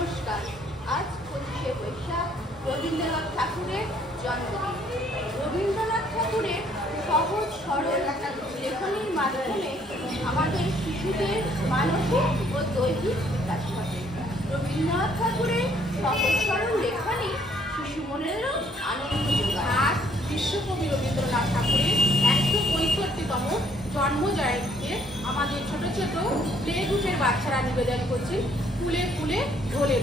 নমস্কার। আজ 25শে বৈশাখ রবীন্দ্রনাথ ঠাকুরের জন্মদিন। রবীন্দ্রনাথ ঠাকুরের সহজ সরল লেখনীর মাধ্যমে আমাদের শিশুদের মানসিক ও দৈহিক বিকাশ ঘটে। রবীন্দ্রনাথ ঠাকুরের সহজ সরল লেখনী শিশু মনেরও আনন্দ যোগায়। আজ বিশ্বকবি রবীন্দ্রনাথ ঠাকুরের 165তম জন্ম জয়ন্তীতে আমাদের ছোট ছোট প্লে গ্রুপের বাচ্চারা নিবেদন করছেন ফুলে ফুলে ঢোলে।